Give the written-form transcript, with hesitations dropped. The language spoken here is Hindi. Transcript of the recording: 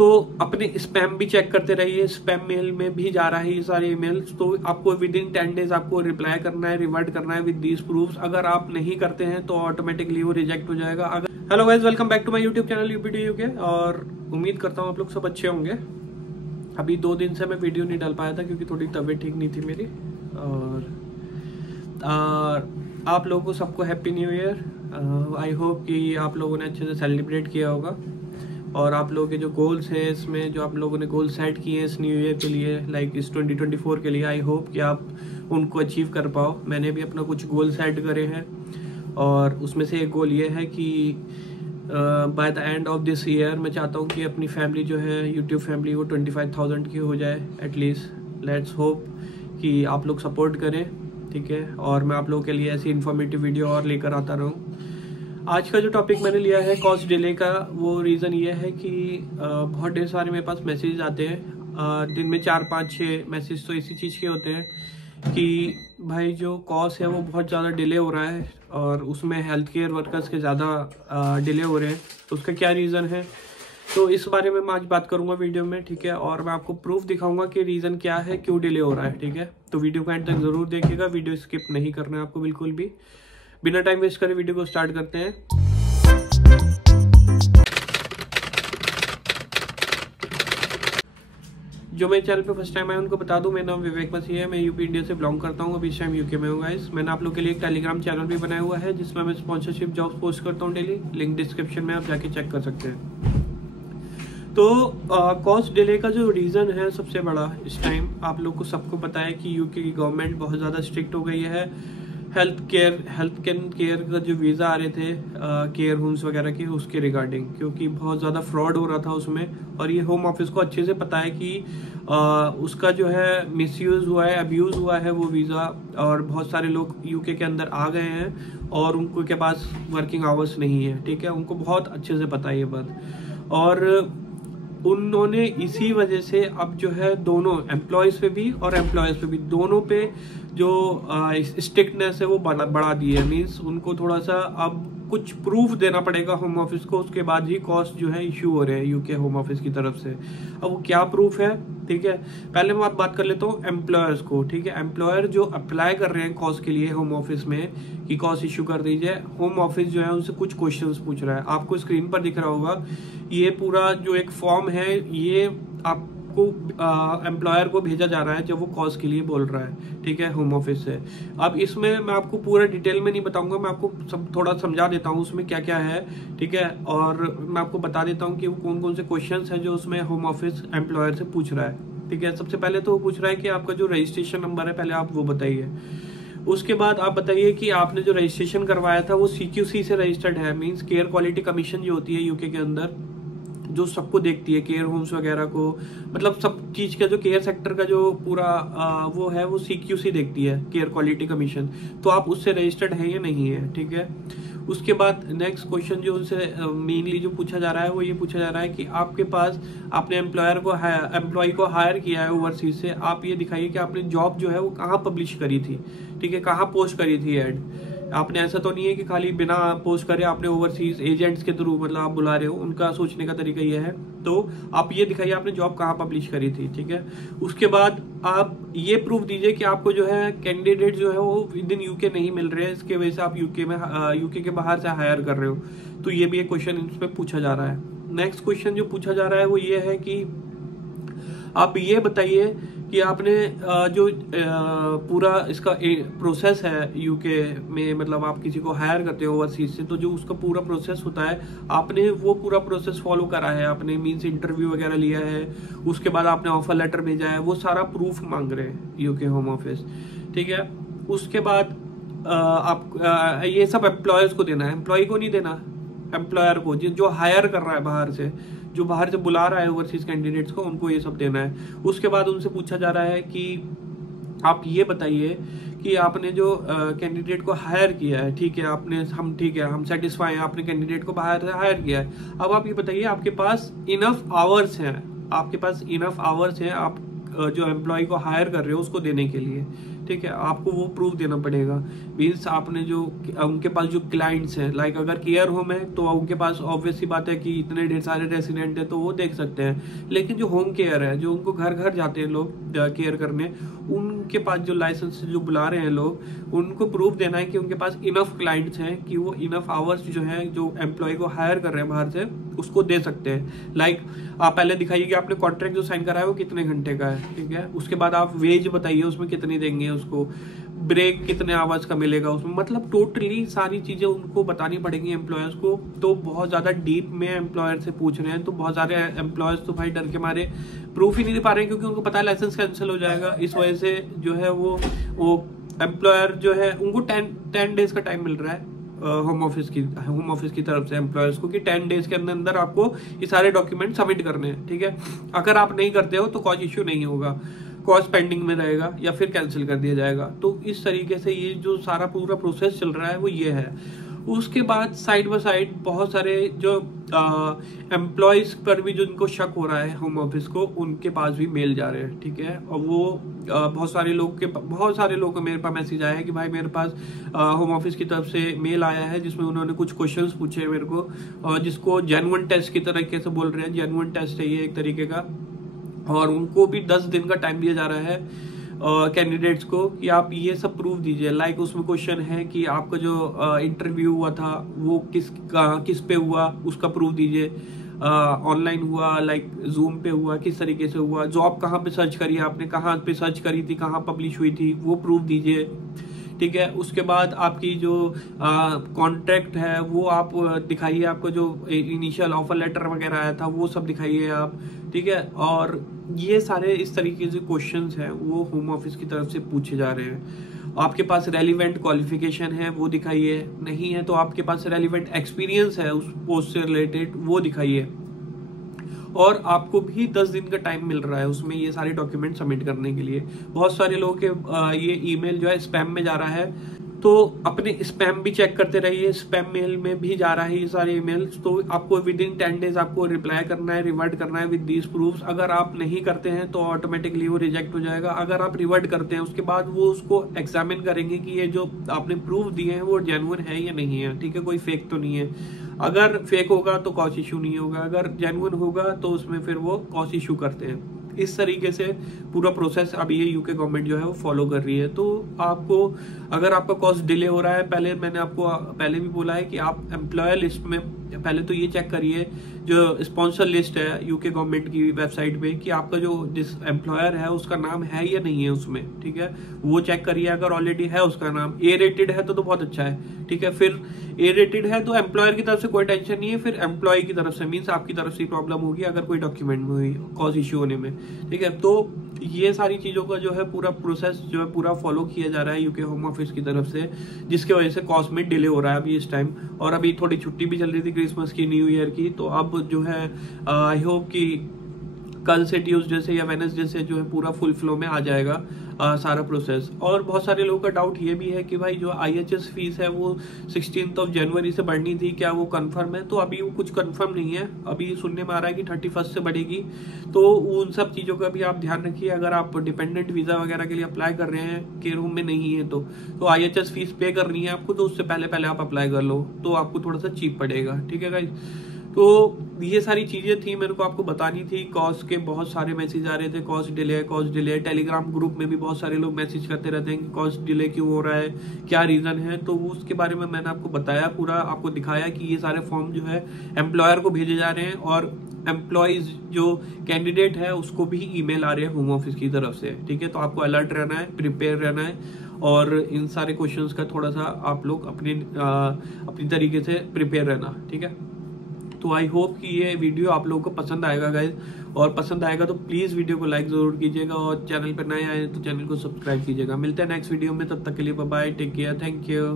दोस्तों अपने स्पैम भी चेक करते रहिए, स्पैम मेल में भी जा रहा है ये सारे ईमेल्स, तो आपको विद इन 10 डेज आपको रिप्लाई करना है, रिवर्ट करना है विद दीज प्रूफ्स। अगर आप नहीं करते हैं तो ऑटोमेटिकली वो रिजेक्ट हो जाएगा। अगर hello guys, welcome back to my YouTube channel UPD UK, और उम्मीद करता हूँ आप लोग सब अच्छे होंगे। अभी 2 दिन से मैं वीडियो नहीं डाल पाया था क्योंकि थोड़ी तबीयत ठीक नहीं थी मेरी। और आप लोगों को सबको happy new year. I hope कि आप लोगों ने अच्छे से सेलिब्रेट किया होगा, और आप लोगों के जो गोल्स हैं इसमें, जो आप लोगों ने गोल सेट किए हैं इस न्यू ईयर के लिए, लाइक इस 2024 के लिए, आई होप कि आप उनको अचीव कर पाओ। मैंने भी अपना कुछ गोल सेट करे हैं, और उसमें से एक गोल ये है कि by the end of this year मैं चाहता हूँ कि अपनी फैमिली जो है, यूट्यूब फैमिली, वो 25,000 की हो जाए एटलीस्ट। लेट्स होप कि आप लोग सपोर्ट करें, ठीक है। और मैं आप लोगों के लिए ऐसी इन्फॉर्मेटिव वीडियो और लेकर आता रहूँ। आज का जो टॉपिक मैंने लिया है कॉस्ट डिले का, वो रीज़न ये है कि बहुत ढेर सारे मेरे पास मैसेज आते हैं। दिन में 4, 5, 6 मैसेज तो इसी चीज़ के होते हैं कि भाई जो कॉस्ट है वो बहुत ज़्यादा डिले हो रहा है, और उसमें हेल्थ केयर वर्कर्स के ज़्यादा डिले हो रहे हैं। तो उसका क्या रीज़न है, तो इस बारे में मैं आज बात करूंगा वीडियो में, ठीक है। और मैं आपको प्रूफ दिखाऊंगा कि रीज़न क्या है, क्यों डिले हो रहा है, ठीक है। तो वीडियो को एंड तक ज़रूर देखिएगा, वीडियो स्किप नहीं करना है आपको बिल्कुल भी। बिना टाइम वेस्ट करे वीडियो को स्टार्ट करते हैं। जो मेरे चैनल पे फर्स्ट टाइम आए उनको बता दूं, मेरा नाम विवेक मसीह है, मैं यूपी इंडिया से बिलोंग करता हूं। अभी इस टाइम यूके में हूं गाइस। मैंने आप लोग के लिए एक टेलीग्राम चैनल भी बनाया हुआ है जिसमें मैं स्पॉन्सरशिप जॉब्स पोस्ट करता हूं डेली। लिंक डिस्क्रिप्शन में आप जाके चेक कर सकते हैं। तो कॉस्ट डिले का जो रीज़न है सबसे बड़ा इस टाइम, आप लोग को सबको पता है कि यूके की गवर्नमेंट बहुत ज़्यादा स्ट्रिक्ट हो गई है हेल्थ केयर का जो वीज़ा आ रहे थे केयर होम्स वगैरह के, उसके रिगार्डिंग, क्योंकि बहुत ज़्यादा फ्रॉड हो रहा था उसमें। और ये होम ऑफिस को अच्छे से पता है कि उसका जो है मिसयूज़ हुआ है, अब्यूज़ हुआ है वो वीज़ा, और बहुत सारे लोग यूके के अंदर आ गए हैं और उनको के पास वर्किंग आवर्स नहीं है, ठीक है। उनको बहुत अच्छे से पता है ये बात, और उन्होंने इसी वजह से अब जो है दोनों एम्प्लॉयज़ पे भी और एम्प्लॉयज़ पे भी, दोनों पे जो स्ट्रिक्टनेस है वो बढ़ा दी है। मीन्स उनको थोड़ा सा अब कुछ प्रूफ देना पड़ेगा होम ऑफिस को, उसके बाद ही कॉस्ट जो है इश्यू हो रहे हैं यूके होम ऑफिस की तरफ से। अब वो क्या प्रूफ है, ठीक है। पहले मैं बात कर लेता हूँ एम्प्लॉयर्स को, ठीक है। एम्प्लॉयर जो अप्लाई कर रहे हैं कॉस्ट के लिए होम ऑफिस में कि कॉस्ट इश्यू कर दीजिए, होम ऑफिस जो है उनसे कुछ क्वेश्चंस पूछ रहा है। आपको स्क्रीन पर दिख रहा होगा ये पूरा जो एक फॉर्म है, ये आपको एम्प्लॉयर को भेजा जा रहा है जब वो कॉस्ट के लिए बोल रहा है, ठीक है, होम ऑफिस से। अब इसमें मैं आपको पूरा डिटेल में नहीं बताऊंगा, मैं आपको सब थोड़ा समझा देता हूँ उसमें क्या क्या है, ठीक है। और मैं आपको बता देता हूँ कि वो कौन कौन से क्वेश्चंस हैं जो उसमें होम ऑफिस एम्प्लॉयर से पूछ रहा है, ठीक है। सबसे पहले तो वो पूछ रहा है कि आपका जो रजिस्ट्रेशन नंबर है, पहले आप वो बताइए। उसके बाद आप बताइए कि आपने जो रजिस्ट्रेशन करवाया था वो CQC से रजिस्टर्ड है, मीन्स केयर क्वालिटी कमीशन जो होती है यूके के अंदर, जो सबको देखती है केयर होम्स वगैरह को, मतलब सब चीज का जो केयर सेक्टर का जो पूरा वो है वो CQC देखती है, केयर क्वालिटी कमीशन। तो आप उससे रजिस्टर्ड है या नहीं है, ठीक है। उसके बाद नेक्स्ट क्वेश्चन जो उनसे मेनली जो पूछा जा रहा है वो ये पूछा जा रहा है कि आपके पास, आपने एम्प्लॉय को हायर किया है ओवरसीज से, आप ये दिखाइए कि आपने जॉब जो है वो कहाँ पब्लिश करी थी, ठीक है, कहाँ पोस्ट करी थी एड। आपने ऐसा तो नहीं है कि खाली बिना पोस्ट करे आपने ओवरसीज एजेंट्स के थ्रू, मतलब आप बुला रहे हो, उनका सोचने का तरीका यह है। तो आप ये दिखाइए आपने जॉब कहाँ पब्लिश करी थी, ठीक है। उसके बाद आप ये प्रूफ दीजिए कि आपको जो है कैंडिडेट जो है वो विद इन यूके नहीं मिल रहे हैं, इसके वजह से आप यूके के बाहर से हायर कर रहे हो। तो ये भी एक क्वेश्चन इसमें पूछा जा रहा है। नेक्स्ट क्वेश्चन जो पूछा जा रहा है वो ये है कि आप ये बताइए कि आपने जो पूरा इसका प्रोसेस है यूके में, मतलब आप किसी को हायर करते हो ओवरसीज से, तो जो उसका पूरा प्रोसेस होता है आपने वो पूरा प्रोसेस फॉलो करा है, आपने मीन्स इंटरव्यू वगैरह लिया है, उसके बाद आपने ऑफर लेटर भेजा है, वो सारा प्रूफ मांग रहे हैं यूके होम ऑफिस, ठीक है। उसके बाद आप ये सब एम्प्लॉयर्स को देना है, एम्प्लॉय को नहीं देना, एम्प्लॉयर को, जो हायर कर रहा है बाहर से, जो बाहर से बुला रहा है ओवरसीज कैंडिडेट्स को, उनको ये सब देना है। उसके बाद उनसे पूछा जा रहा है कि आप ये बताइए कि आपने जो कैंडिडेट को हायर किया है, ठीक है, हम सेटिस्फाई हैं, आपने कैंडिडेट को बाहर से हायर किया है। अब आप ये बताइए आपके पास इनफ आवर्स हैं, आप जो एम्प्लॉय को हायर कर रहे हो उसको देने के लिए, ठीक है, आपको वो प्रूफ देना पड़ेगा। मीन्स आपने जो उनके पास जो क्लाइंट्स हैं, लाइक अगर केयर होम है तो उनके पास ऑब्वियस सी बात है कि इतने ढेर सारे रेसिडेंट है तो वो देख सकते हैं। लेकिन जो होम केयर है, जो उनको घर घर जाते हैं लोग केयर करने, उनके पास जो लाइसेंस जो बुला रहे हैं लोग, उनको प्रूफ देना है कि उनके पास इनफ क्लाइंट्स हैं कि वो इनफ आवर्स जो है जो एम्प्लॉय को हायर कर रहे हैं बाहर से उसको दे सकते हैं। लाइक आप पहले दिखाइए कि आपने कॉन्ट्रैक्ट जो साइन करा है वो कितने घंटे का है, ठीक है। उसके बाद आप वेज बताइए उसमें कितनी देंगे उसको, ब्रेक कितने आवर्स का मिलेगा उसमें, मतलब टोटली सारी चीजें उनको बतानी पड़ेंगी एम्प्लॉयर्स को। तो बहुत ज्यादा डीप में एम्प्लॉयर से पूछ रहे हैं, तो बहुत सारे एम्प्लॉयर्स तो भाई डर के मारे प्रूफ ही नहीं दे पा रहे हैं, क्योंकि उनको पता है लाइसेंस कैंसिल हो जाएगा। इस वजह से जो है वो एम्प्लॉयर जो है उनको 10 डेज का टाइम मिल रहा है होम ऑफिस की तरफ से एम्प्लॉयर्स को, कि 10 डेज के अंदर अंदर आपको ये सारे डॉक्यूमेंट सबमिट करने हैं, ठीक है। अगर आप नहीं करते हो तो कॉज इश्यू नहीं होगा, कॉज पेंडिंग में रहेगा या फिर कैंसिल कर दिया जाएगा। तो इस तरीके से ये जो सारा पूरा प्रोसेस चल रहा है वो ये है। उसके बाद साइड बाय साइड बहुत सारे जो एम्प्लॉयज पर भी जो इनको शक हो रहा है होम ऑफिस को, उनके पास भी मेल जा रहे हैं, ठीक है। और वो बहुत सारे लोग को मेरे पास मैसेज आया है कि भाई मेरे पास होम ऑफिस की तरफ से मेल आया है जिसमें उन्होंने कुछ क्वेश्चंस पूछे मेरे को, जिसको जेन्युइन टेस्ट की तरीके से बोल रहे हैं। जेन्युइन टेस्ट है ये एक तरीके का, और उनको भी 10 दिन का टाइम दिया जा रहा है कैंडिडेट्स को कि आप ये सब प्रूफ दीजिए। लाइक उसमें क्वेश्चन है कि आपका जो इंटरव्यू हुआ था वो किस पे हुआ, उसका प्रूफ दीजिए। ऑनलाइन हुआ, लाइक जूम पे हुआ, किस तरीके से हुआ, जॉब कहाँ पे सर्च करी आपने, कहाँ पे सर्च करी थी, कहाँ पब्लिश हुई थी, वो प्रूफ दीजिए, ठीक है। उसके बाद आपकी जो कॉन्ट्रैक्ट है वो आप दिखाइए, आपको जो इनिशियल ऑफर लेटर वगैरह आया था वो सब दिखाइए आप, ठीक है। और ये सारे इस तरीके से क्वेश्चंस हैं वो होम ऑफिस की तरफ से पूछे जा रहे हैं। आपके पास रेलिवेंट क्वालिफिकेशन है वो दिखाइए, नहीं है तो आपके पास रेलिवेंट एक्सपीरियंस है उस पोस्ट से रिलेटेड वो दिखाइए। और आपको भी 10 दिन का टाइम मिल रहा है उसमें ये सारे डॉक्यूमेंट सबमिट करने के लिए। बहुत सारे लोगों के ये ईमेल जो है स्पैम में जा रहा है, तो अपने स्पैम भी चेक करते रहिए। स्पैम मेल में भी जा रहा है ये सारे ईमेल्स, तो आपको विद इन 10 डेज आपको रिप्लाई करना है, रिवर्ट करना है विद दीज प्रूफ्स। अगर आप नहीं करते हैं तो ऑटोमेटिकली वो रिजेक्ट हो जाएगा। अगर आप रिवर्ट करते हैं उसके बाद वो उसको एग्जामिन करेंगे कि ये जो आपने प्रूफ दिए हैं वो जेन्युइन है या नहीं है, ठीक है, कोई फेक तो नहीं है। अगर फेक होगा तो कॉस्ट इशू नहीं होगा, अगर जेन्युइन होगा तो उसमें फिर वो कॉस्ट इशू करते हैं। इस तरीके से पूरा प्रोसेस अब ये यूके गवर्नमेंट जो है वो फॉलो कर रही है। तो आपको अगर आपका कॉस्ट डिले हो रहा है, पहले मैंने आपको पहले भी बोला है कि आप एम्प्लॉयर लिस्ट में पहले तो ये चेक करिए जो स्पॉन्सर लिस्ट है यूके गवर्नमेंट की वेबसाइट पे कि आपका जो जिस एम्प्लॉयर है उसका नाम है या नहीं है उसमें, ठीक है, वो चेक करिए। अगर ऑलरेडी है उसका नाम ए रेटेड है तो बहुत अच्छा है, ठीक है। फिर ए रेटेड है तो एम्प्लॉयर की तरफ से कोई टेंशन नहीं है, फिर एम्प्लॉय की तरफ से मीन्स आपकी तरफ से प्रॉब्लम होगी अगर कोई डॉक्यूमेंट में हुई कॉज इश्यू होने में, ठीक है। तो ये सारी चीजों का जो है पूरा प्रोसेस जो है पूरा फॉलो किया जा रहा है यूके होम ऑफिस की तरफ से, जिसकी वजह से कॉस्ट में डिले हो रहा है अभी इस टाइम। और अभी थोड़ी छुट्टी भी चल रही थी क्रिसमस की, न्यू ईयर की, तो अब जो है आई होप कि कल से ट्यूसडे से या वेडनेसडे से जो है पूरा फुल फ्लो में आ जाएगा सारा प्रोसेस। और बहुत सारे लोगों का डाउट ये भी है कि भाई जो IHS फीस है वो 16 जनवरी से बढ़नी थी, क्या वो कंफर्म है? तो अभी वो कुछ कंफर्म नहीं है, अभी सुनने में आ रहा है कि 31 से बढ़ेगी। तो उन सब चीजों का भी आप ध्यान रखिए। अगर आप डिपेंडेंट वीजा वगैरह के लिए अप्लाई कर रहे हैं, केयर होम में नहीं है तो IHS फीस पे करनी है आपको, तो उससे पहले आप अप्लाई कर लो तो आपको थोड़ा सा चीप पड़ेगा, ठीक है गाइस। तो ये सारी चीजें थी मेरे को आपको बतानी थी। कॉस्ट के बहुत सारे मैसेज आ रहे थे, कॉस्ट डिले। टेलीग्राम ग्रुप में भी बहुत सारे लोग मैसेज करते रहते हैं कि कॉस्ट डिले क्यों हो रहा है, क्या रीजन है। तो उसके बारे में मैंने आपको बताया, पूरा आपको दिखाया कि ये सारे फॉर्म जो है एम्प्लॉयर को भेजे जा रहे हैं और एम्प्लॉयज जो कैंडिडेट है उसको भी ईमेल आ रहे हैं होम ऑफिस की तरफ से, ठीक है। तो आपको अलर्ट रहना है, प्रिपेयर रहना है और इन सारे क्वेश्चंस का थोड़ा सा आप लोग अपनी तरीके से प्रिपेयर रहना, ठीक है। तो आई होप कि ये वीडियो आप लोगों को पसंद आएगा गाइज, और पसंद आएगा तो प्लीज वीडियो को लाइक जरूर कीजिएगा और चैनल पर नए आए तो चैनल को सब्सक्राइब कीजिएगा। मिलते हैं नेक्स्ट वीडियो में, तब तक के लिए bye bye, take care, thank you.